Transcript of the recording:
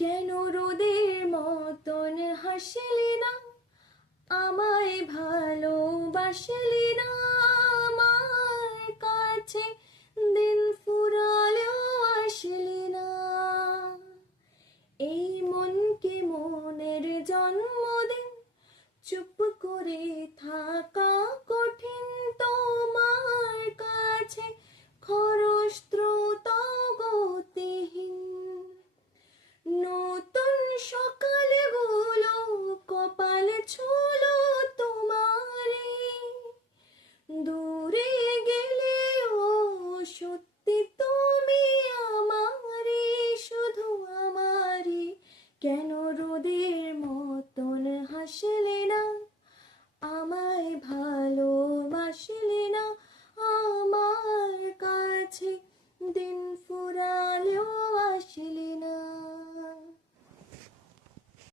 কেন রোদের মতন হাসলি না, আমায় ভালোবাসলি না, আমার কাছে দিন ফুরালেও আসলি না। এই মনকে মনের জন্মদিন, চুপ করে থাকা কঠিন তোমার কাছে, খরস্রোত গতিহীন।